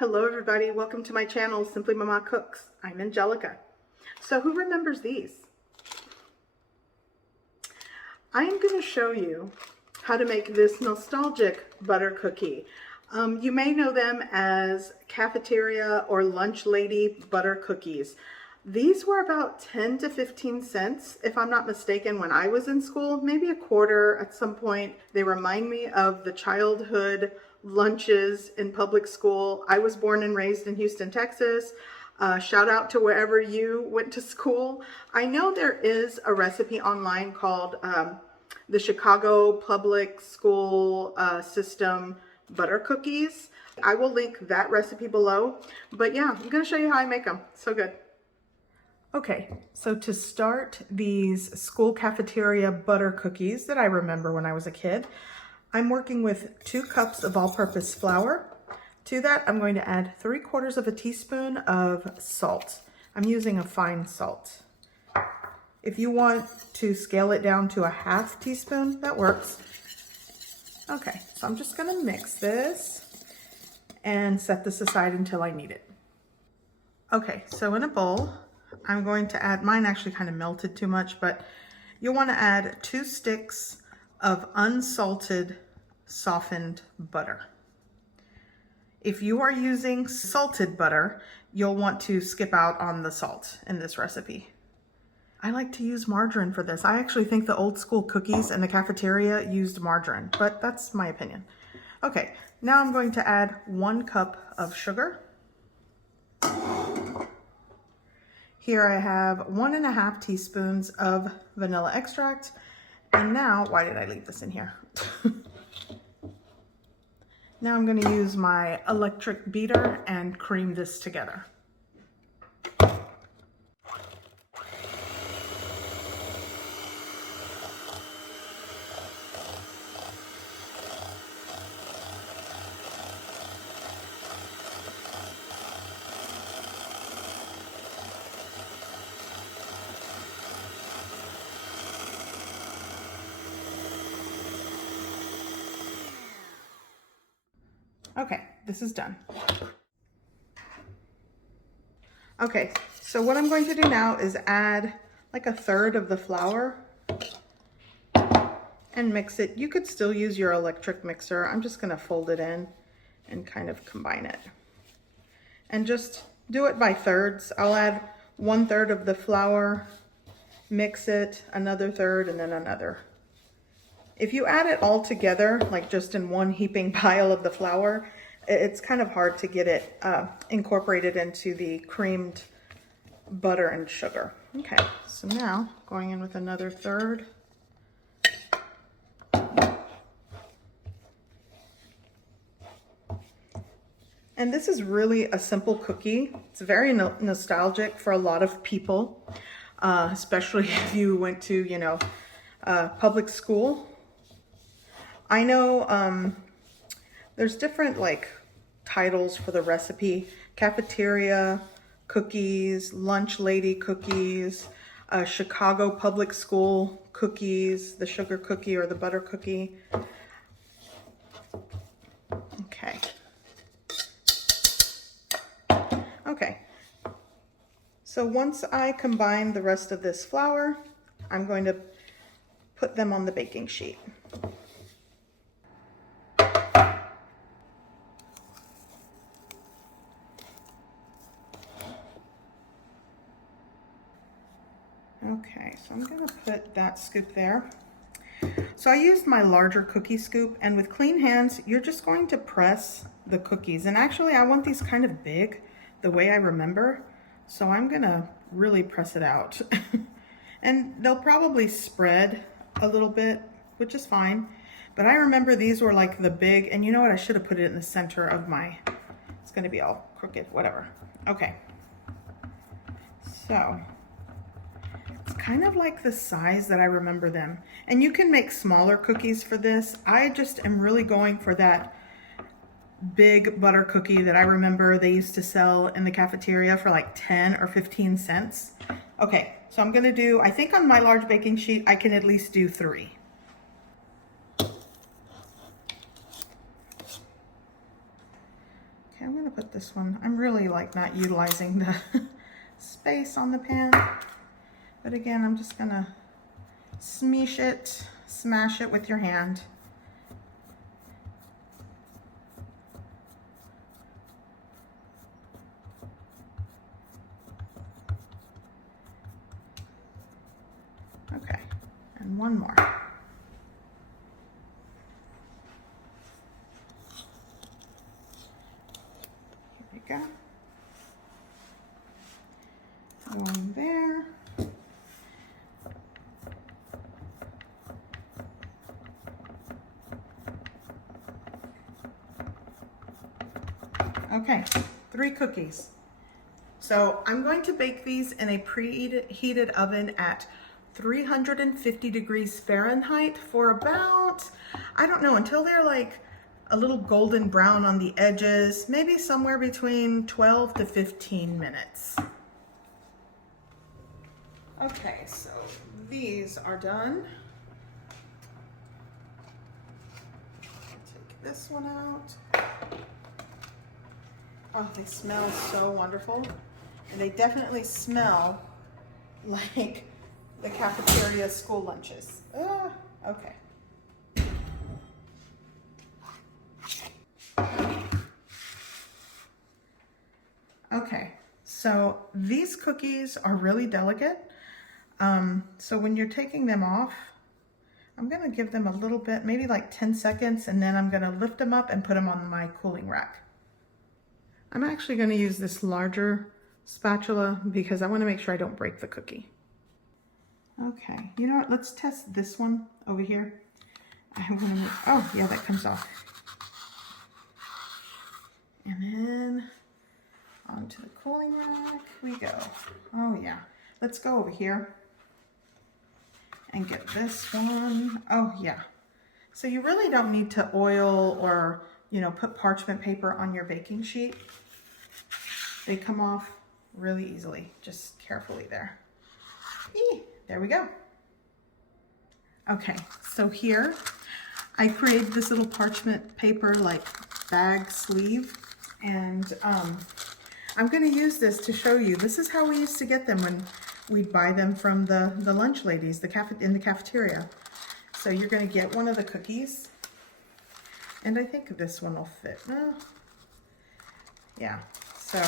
Hello everybody, welcome to my channel, Simply Mama Cooks. I'm Angelica. So who remembers these? I am going to show you how to make this nostalgic butter cookie. You may know them as cafeteria or lunch lady butter cookies. These were about 10 to 15 cents, if I'm not mistaken, when I was in school, maybe a quarter at some point. They remind me of the childhood lunches in public school. I was born and raised in Houston, Texas. Shout out to wherever you went to school. I know there is a recipe online called the Chicago Public School System butter cookies. I will link that recipe below. But yeah, I'm going to show you how I make them. So good. Okay, so to start these school cafeteria butter cookies that I remember when I was a kid, I'm working with 2 cups of all-purpose flour. To that, I'm going to add 3/4 of a teaspoon of salt. I'm using a fine salt. If you want to scale it down to a 1/2 teaspoon, that works. Okay, so I'm just gonna mix this and set this aside until I need it. Okay, so in a bowl, I'm going to add, mine actually kind of melted too much, but you'll want to add 2 sticks of unsalted softened butter. If you are using salted butter, you'll want to skip out on the salt in this recipe. I like to use margarine for this. I actually think the old school cookies in the cafeteria used margarine, but that's my opinion. Okay, now I'm going to add 1 cup of sugar. Here I have 1.5 teaspoons of vanilla extract. And now, why did I leave this in here? Now I'm going to use my electric beater and cream this together. Okay, this is done. Okay, so what I'm going to do now is add like 1/3 of the flour and mix it. You could still use your electric mixer. I'm just gonna fold it in and kind of combine it. And just do it by thirds. I'll add 1/3 of the flour, mix it, another third, and then another. If you add it all together, like just in one heaping pile of the flour, it's kind of hard to get it incorporated into the creamed butter and sugar. Okay, so now going in with another third. And this is really a simple cookie. It's very nostalgic for a lot of people, especially if you went to, public school. I know there's different like titles for the recipe: cafeteria cookies, lunch lady cookies, Chicago public school cookies, the sugar cookie or the butter cookie. Okay. Okay. So once I combine the rest of this flour, I'm going to put them on the baking sheet. Okay, so I'm gonna put that scoop there. So I used my larger cookie scoop, and with clean hands, you're just going to press the cookies. And actually, I want these kind of big, the way I remember. So I'm gonna really press it out. And they'll probably spread a little bit, which is fine. But I remember these were like the big, and you know what? I should have put it in the center of my, it's gonna be all crooked, whatever. Okay, so it's kind of like the size that I remember them. And you can make smaller cookies for this. I just am really going for that big butter cookie that I remember they used to sell in the cafeteria for like 10 or 15 cents. Okay, so I'm gonna do, I think on my large baking sheet, I can at least do 3. Okay, I'm going to put this one. I'm really like not utilizing the space on the pan. But again, I'm just going to smash it with your hand. Okay, and one more. Here we go. Going there. Okay, 3 cookies. So I'm going to bake these in a preheated oven at 350 degrees Fahrenheit for about, I don't know, until they're like a little golden brown on the edges, maybe somewhere between 12 to 15 minutes. Okay, so these are done. Take this one out. Oh, they smell so wonderful. And they definitely smell like the cafeteria school lunches. Okay. Okay, so these cookies are really delicate. So when you're taking them off, I'm gonna give them a little bit, maybe like 10 seconds, and then I'm gonna lift them up and put them on my cooling rack. I'm actually gonna use this larger spatula because I wanna make sure I don't break the cookie. Okay, you know what, let's test this one over here. I'm gonna make, oh yeah, that comes off. And then onto the cooling rack we go. Oh yeah, let's go over here and get this one. Oh yeah. So you really don't need to oil or, you know, put parchment paper on your baking sheet. They come off really easily, just carefully there. There we go. Okay, so here I created this little parchment paper like bag sleeve, and I'm going to use this to show you. This is how we used to get them when we'd buy them from the lunch ladies in the cafeteria. So you're going to get one of the cookies, and I think this one will fit. Yeah, so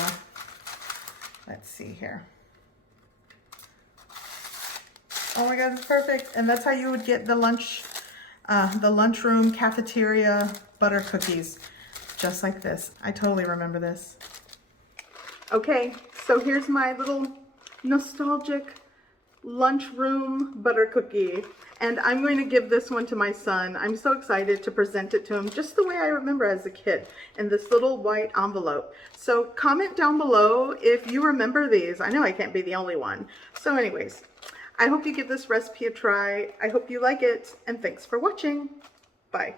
let's see here. Oh my God, it's perfect. And that's how you would get the lunchroom cafeteria butter cookies, just like this. I totally remember this. Okay, so here's my little nostalgic lunchroom butter cookie. And I'm going to give this one to my son. I'm so excited to present it to him just the way I remember as a kid, in this little white envelope. So comment down below if you remember these. I know I can't be the only one. So anyways, I hope you give this recipe a try. I hope you like it, and thanks for watching. Bye.